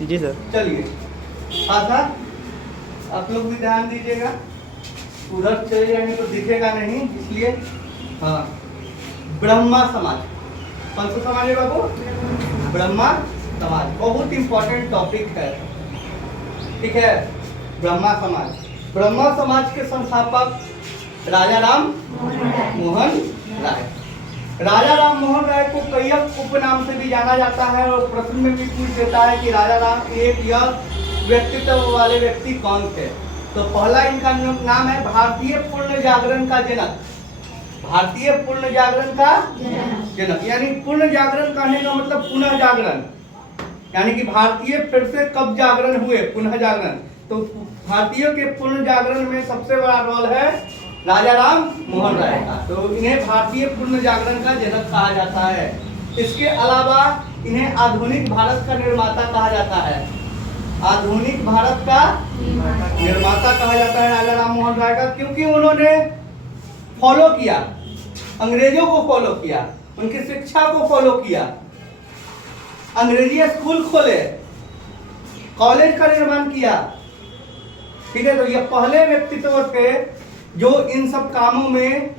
जी sir. चलिए आशा आप लोग भी ध्यान दीजिएगा, उधर चले जाएंगे तो दिखेगा नहीं, इसलिए हाँ। ब्रह्मा समाज, कौन सा समाज है बाबू? ब्रह्मा समाज, बहुत इंपॉर्टेंट टॉपिक है, ठीक है। ब्रह्मा समाज, ब्रह्मा समाज के संस्थापक राजा राम मोहन राय। राजा राम मोहन राय को कई उपनाम से भी जाना जाता है और प्रश्न में भी पूछ देता है कि राजा राम एक यह व्यक्तित्व वाले व्यक्ति कौन थे। तो पहला इनका नाम है भारतीय पूर्ण जागरण का जनक। भारतीय पूर्ण जागरण का जनक, यानी पूर्ण जागरण कहने का मतलब पुनः जागरण, यानी कि भारतीय फिर से कब जागरण हुए, पुनः जागरण। तो भारतीयों के पुनः जागरण में सबसे बड़ा रोल है राजा राम मोहन राय का, तो इन्हें भारतीय पूर्ण जागरण का जनक कहा जाता है। इसके अलावा इन्हें आधुनिक भारत का निर्माता कहा जाता है, आधुनिक भारत का निर्माता कहा जाता है राजा राम मोहन राय का, क्योंकि उन्होंने फॉलो किया, अंग्रेजों को फॉलो किया, उनकी शिक्षा को फॉलो किया, अंग्रेजी स्कूल खोले, कॉलेज का निर्माण किया, ठीक है। तो ये पहले व्यक्तित्व थे जो इन सब कामों में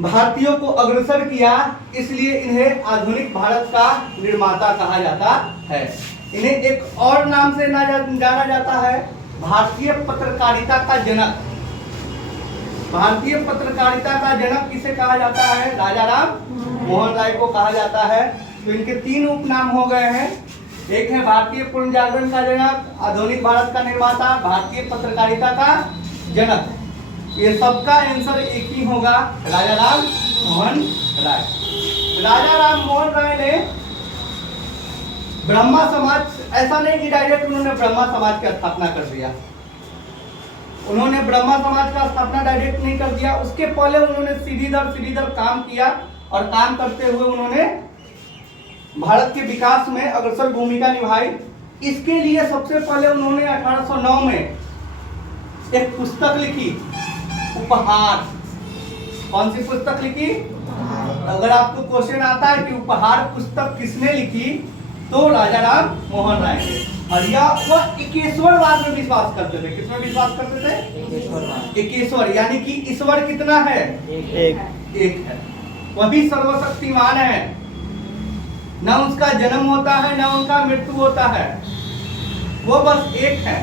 भारतीयों को अग्रसर किया, इसलिए इन्हें आधुनिक भारत का निर्माता कहा जाता है। इन्हें एक और नाम से जाना जाता है भारतीय पत्रकारिता का जनक। भारतीय पत्रकारिता का जनक किसे कहा जाता है? राजा राम मोहन राय को कहा जाता है। तो इनके तीन उपनाम हो गए हैं, एक है भारतीय पूर्ण जागरण का जनक, आधुनिक भारत का निर्माता, भारतीय पत्रकारिता का जनक। ये सबका आंसर एक ही होगा, राजा राम मोहन राय। राजा राम मोहन राय ने ब्रह्मा समाज, ऐसा नहीं कि डायरेक्ट उन्होंने ब्रह्मा समाज की स्थापना कर दिया, उन्होंने ब्रह्मा समाज का स्थापना डायरेक्ट नहीं कर दिया। उसके पहले उन्होंने सीढ़ी दर काम किया और काम करते हुए उन्होंने भारत के विकास में अग्रसर भूमिका निभाई। इसके लिए सबसे पहले उन्होंने 1809 में एक पुस्तक लिखी, उपहार। कौन सी पुस्तक लिखी? अगर आपको क्वेश्चन आता है कि उपहार पुस्तक किसने लिखी, तो राजा राम मोहन राय ने। और यह वह एकेश्वरवाद में विश्वास करते थे। किसमें विश्वास करते थे? एकेश्वर, यानी कि ईश्वर कितना है? एक है, वह भी सर्वशक्तिमान है, न उसका जन्म होता है न उनका मृत्यु होता है, वो बस एक है।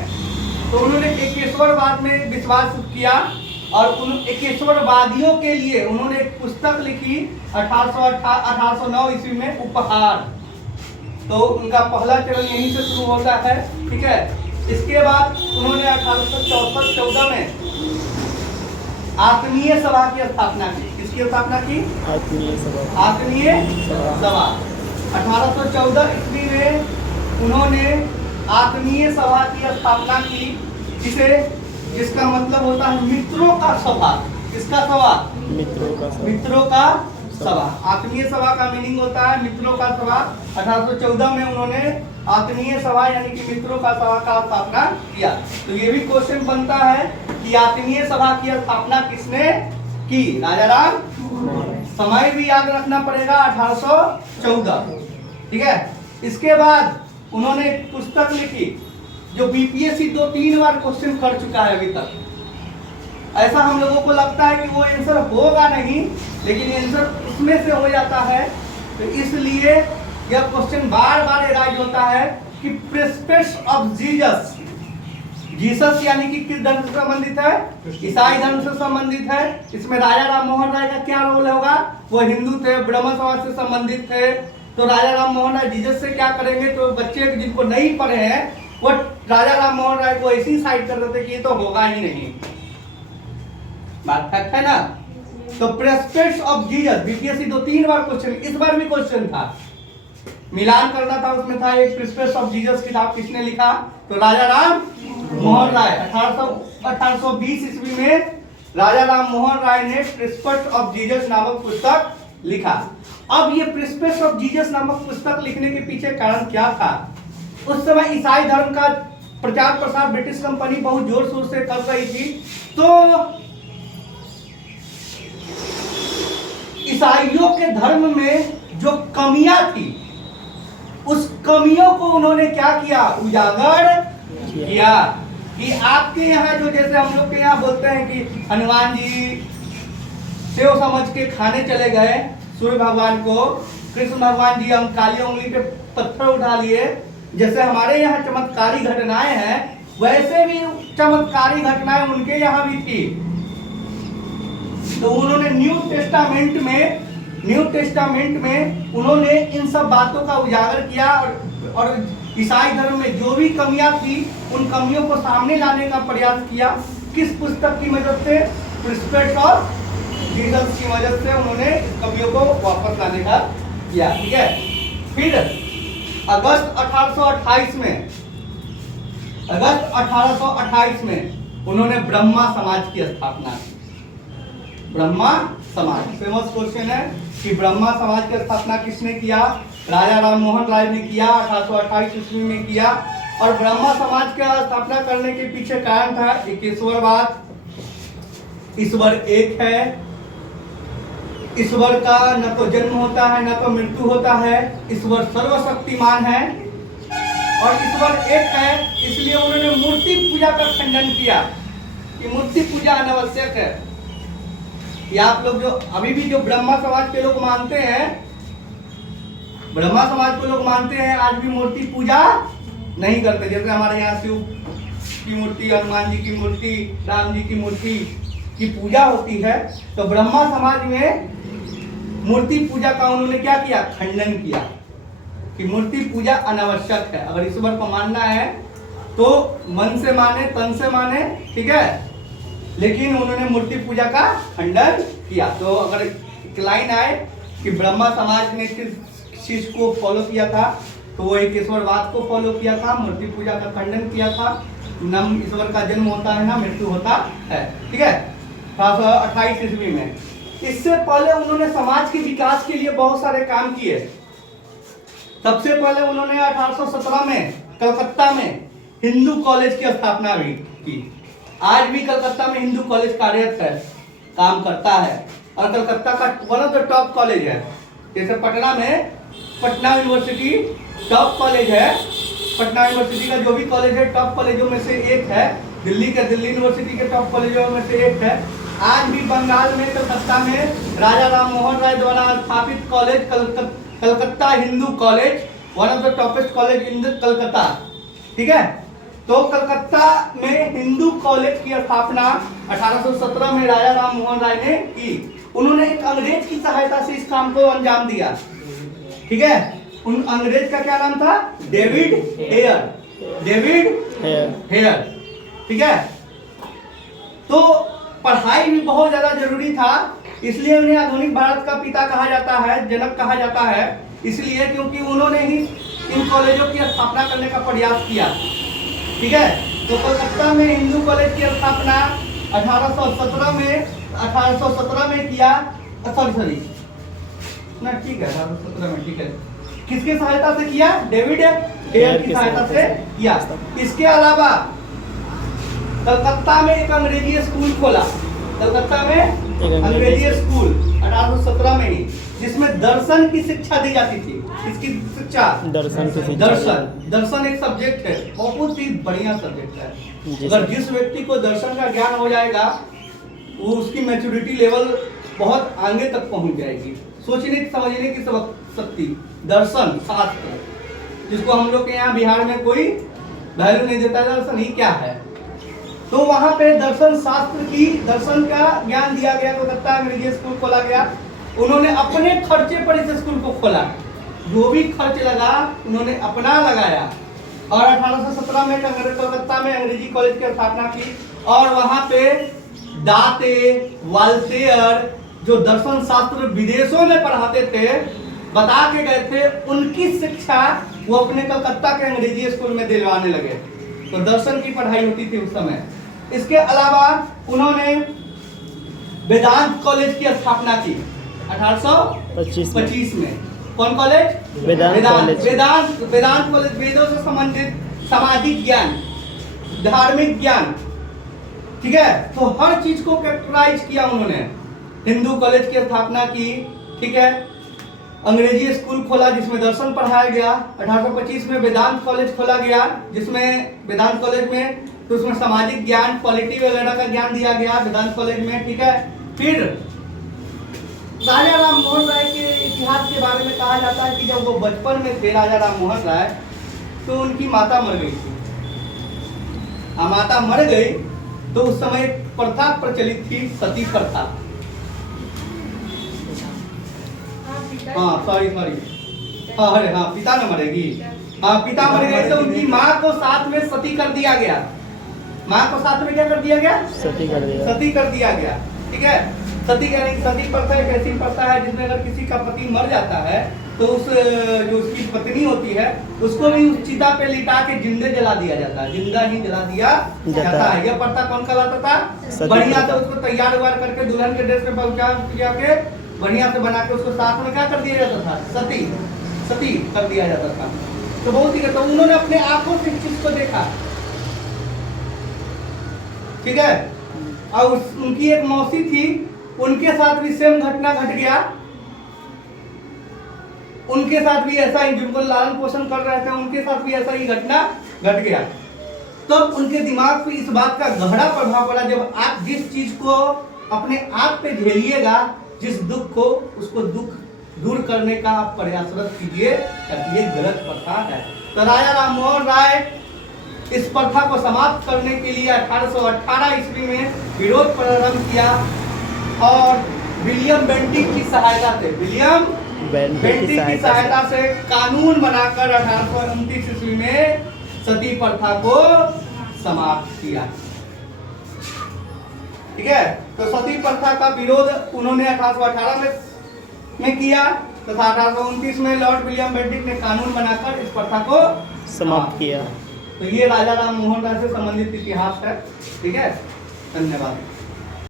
तो उन्होंने एकेश्वरवाद में विश्वास किया और उन एकेश्वरवादियों के लिए उन्होंने एक पुस्तक लिखी 1809 ईस्वी में, उपहार। तो उनका पहला चरण यहीं से शुरू होता है, ठीक है। इसके बाद उन्होंने 1864-14 में आत्मीय सभा की स्थापना की। किसकी स्थापना की? आत्मीय सभा। 1814 ईस्वी में उन्होंने आत्मीय सभा की स्थापना की, जिसका मतलब होता है मित्रों का सभा। किसका सभा? मित्रों का सभा। आत्मीय सभा का मीनिंग होता है मित्रों का सभा। 1814 में उन्होंने आत्मीय सभा यानी कि मित्रों का सभा का स्थापना किया। तो ये भी क्वेश्चन बनता है कि आत्मीय सभा की स्थापना किसने की? राजा राम। समय भी याद रखना पड़ेगा, 1814, ठीक है। इसके बाद उन्होंने एक पुस्तक लिखी जो बीपीएससी 2-3 बार क्वेश्चन कर चुका है अभी तक। ऐसा हम लोगों को लगता है कि वो आंसर होगा नहीं, लेकिन आंसर उसमें से हो जाता है। तो इसलिए यह क्वेश्चन बार बार एराइज होता है कि प्रिंसिपल्स ऑफ जीसस, जीसस यानी कि किस धर्म से संबंधित है? ईसाई धर्म से संबंधित है। इसमें राजा राम मोहन राय का क्या रोल होगा? वो हिंदू थे, ब्रह्म समाज से संबंधित थे। तो राजा राम मोहन राय जीसस से क्या करेंगे? तो बच्चे जिनको नहीं पढ़े हैं वो राजा राम मोहन राय को ऐसी साइड कर देते कि ये तो होगा ही नहीं। बात फैक्ट है ना। तो principles of Jesus, BPSC 2-3 bar question, इस बार भी क्वेश्चन था, मिलान करना था, उसमें था एक प्रिंसिपल्स ऑफ जीसस किताब किसने लिखा? तो राजा राम मोहन राय। 1820 ईस्वी में राजा राम मोहन राय ने प्रिंसिपल्स ऑफ जीसस नामक पुस्तक लिखा। अब ये प्रिंसिपल्स ऑफ जीसस नामक पुस्तक लिखने के पीछे कारण क्या था? उस समय ईसाई धर्म का प्रचार प्रसार ब्रिटिश कंपनी बहुत जोर शोर से कर रही थी। तो ईसाइयों के धर्म में जो कमियां थी उस कमियों को उन्होंने क्या किया, उजागर किया। कि आपके यहाँ जो जैसे हम लोग के यहाँ बोलते हैं कि हनुमान जी सेव समझ के खाने चले गए सूर्य भगवान को, कृष्ण भगवान जी हम काली उंगली पे पत्थर उठा लिए, जैसे हमारे यहाँ चमत्कारी घटनाएं हैं वैसे भी चमत्कारी घटनाएं उनके यहाँ भी थी। तो उन्होंने न्यू टेस्टामेंट में उन्होंने इन सब बातों का उजागर किया और ईसाई धर्म में जो भी कमियां थी उन कमियों को सामने लाने का प्रयास किया। किस पुस्तक की मदद से, प्रिस्पेक्ट और जीसस की मदद से उन्होंने इस कमियों को वापस लाने का किया। ठीक है, फिर अगस्त 1828 में उन्होंने ब्रह्मा समाज की स्थापना की। ब्रह्मा समाज फेमस क्वेश्चन है कि ब्रह्मा समाज की स्थापना किसने किया? राजा राम मोहन राय ने किया, 1828 ईस्वी में किया। और ब्रह्मा समाज की स्थापना करने के पीछे कारण था एक ईश्वरवाद, ईश्वर एक है, ईश्वर का न तो जन्म होता है न तो मृत्यु होता है, ईश्वर सर्वशक्तिमान है और ईश्वर एक है। इसलिए उन्होंने मूर्ति पूजा का खंडन किया कि मूर्ति पूजा अनावश्यक है। ये आप लोग जो अभी भी जो ब्रह्मा समाज के लोग मानते हैं, ब्रह्मा समाज को लोग मानते हैं, आज भी मूर्ति पूजा नहीं करते। जैसे हमारे यहाँ शिव की मूर्ति, हनुमान जी की मूर्ति, राम जी की मूर्ति की पूजा होती है, तो ब्रह्मा समाज में मूर्ति पूजा का उन्होंने क्या किया? खंडन किया कि मूर्ति पूजा अनावश्यक है। अगर ईश्वर को मानना है तो मन से माने, तन से माने, ठीक है, लेकिन उन्होंने मूर्ति पूजा का खंडन किया। तो अगर एक लाइन आए कि ब्रह्मा समाज ने किस चीज को फॉलो किया था, तो वो एक ईश्वरवाद को फॉलो किया था, मूर्ति पूजा का खंडन किया था। न ईश्वर का जन्म होता है ना मृत्यु होता है। ठीक है, 1828 ईस्वी में। इससे पहले उन्होंने समाज के विकास के लिए बहुत सारे काम किए। सबसे पहले उन्होंने 1817 में कलकत्ता में हिंदू कॉलेज की स्थापना भी की। आज भी कलकत्ता में हिंदू कॉलेज कार्यरत है, काम करता है और कलकत्ता का one of the top college है। जैसे पटना में पटना यूनिवर्सिटी टॉप कॉलेज है, पटना यूनिवर्सिटी का जो भी कॉलेज है टॉप कॉलेजों में से एक है। दिल्ली यूनिवर्सिटी के टॉप कॉलेजों में से एक है। आज भी बंगाल में कलकत्ता में राजा राम मोहन राय द्वारा स्थापित college Calcutta Hindu college, one of the toppest college in the Calcutta. ठीक है, तो कलकत्ता में हिंदू कॉलेज की स्थापना 1817 में राजा राम मोहन राय ने की। उन्होंने एक अंग्रेज की सहायता से इस काम को अंजाम दिया। ठीक है, उन अंग्रेज का क्या नाम था? David Hare. ठीक है, तो पढ़ाई भी बहुत ज्यादा जरूरी था, इसलिए उन्हें आधुनिक भारत का पिता कहा जाता है, जनक कहा जाता है। इसलिए क्योंकि उन्होंने ही इन कॉलेजों की स्थापना करने का प्रयास किया। ठीक है, तो कलकत्ता में हिंदू कॉलेज की स्थापना 1817 में किया। सॉरी ना, ठीक है, 1817 में। ठीक है, किसके सहायता से किया? डेविड हेयर की सहायता से किया। इसके अलावा कलकत्ता में एक अंग्रेजी स्कूल खोला। कलकत्ता में अंग्रेजी स्कूल 1817 में ही, जिसमें दर्शन की शिक्षा दी जाती थी। इसकी शिक्षा दर्शन एक सब्जेक्ट है, बहुत ही बढ़िया सब्जेक्ट है। अगर जिस व्यक्ति को दर्शन का ज्ञान हो जाएगा, वो उसकी मैच्योरिटी लेवल बहुत आगे तक पहुंच जाएगी। सोचने समझने की शक्ति, दर्शन शास्त्र, जिसको हम लोग के यहाँ बिहार में कोई वैल्यू नहीं देता, दर्शन ही क्या है। तो वहां पे दर्शन का ज्ञान दिया गया। कलकत्ता अंग्रेजी स्कूल खोला गया। उन्होंने अपने खर्चे पर इस स्कूल को खोला, जो भी खर्च लगा उन्होंने अपना लगाया। और 1817 में कलकत्ता में अंग्रेजी कॉलेज की स्थापना की और वहां पे दाते वाल्टेयर जो दर्शन शास्त्र विदेशों में पढ़ाते थे, बता के गए थे, उनकी शिक्षा वो अपने कलकत्ता के अंग्रेजी स्कूल में दिलवाने लगे। तो दर्शन की पढ़ाई होती थी उस समय। इसके अलावा उन्होंने वेदांत कॉलेज की स्थापना की 1825 में। कौन कॉलेज? वेदांत कॉलेज। वेदों से संबंधित सामाजिक ज्ञान, धार्मिक ज्ञान, ठीक है, तो हर चीज को कैरेक्टराइज किया उन्होंने। हिंदू कॉलेज की स्थापना की, ठीक है, अंग्रेजी स्कूल खोला जिसमें दर्शन पढ़ाया गया। 1825 में वेदांत कॉलेज खोला गया, जिसमें वेदांत कॉलेज में तो उसमें सामाजिक ज्ञान, पॉलिटी वगैरह का ज्ञान दिया गया वेदांत कॉलेज में, ठीक है। फिर राजा राम मोहन राय के इतिहास के बारे में कहा जाता है कि जब वो बचपन में थे राजा राम मोहन राय, तो उनकी माता मर गई थी। माता मर गई तो उस समय प्रथा प्रचलित थी, सती प्रथा। पिता न मरेगी। पिता मर गए तो उनकी माँ को साथ में सती कर दिया गया। माँ को साथ में क्या कर दिया गया? सती कर दिया गया, ठीक है। सती प्रथा एक ऐसी प्रथा है जिसमें अगर किसी का पति मर जाता है तो उस जो उसकी पत्नी होती है उसको भी उस चिता पे लिटा के जिंदे जला दिया जाता है, जिंदा ही जला दिया जाता है। यह प्रथा कौन कहलाता था? बढ़िया से उसको तैयार उवार करके दुल्हन के ड्रेस में पहुंचा के बढ़िया से बना के उसको साथ में क्या कर दिया जाता था? सती कर दिया जाता था। तो बहुत ही तो उन्होंने अपने आंखों से इस चीज को देखा, ठीक है। और उनकी एक मौसी थी, उनके साथ भी सेम घटना घट गया। उनके साथ भी ऐसा ही, जिनको लालन पोषण कर रहे थे उनके साथ भी ऐसा ही घटना घट गया। तब उनके दिमाग पे इस बात का गहरा प्रभाव पड़ा, जब आप जिस चीज को अपने आप पे झेलिएगा, जिस दुख को, उसको दुख दूर करने का आप प्रयासरत कीजिए, ताकि ये गलत प्रथा है। तो राजा राम मोहन राय इस प्रथा को समाप्त करने के लिए 1818 ईस्वी में विरोध प्रारंभ किया और विलियम बेंटिक की सहायता से कानून बनाकर 1829 ईस्वी में सती प्रथा को समाप्त किया, ठीक है। तो सती प्रथा का विरोध उन्होंने 1818 में किया तथा 1829 में लॉर्ड विलियम बेंटिक ने कानून बनाकर इस प्रथा को समाप्त किया। तो ये राजा राम मोहन राय से संबंधित इतिहास है, ठीक है। धन्यवाद।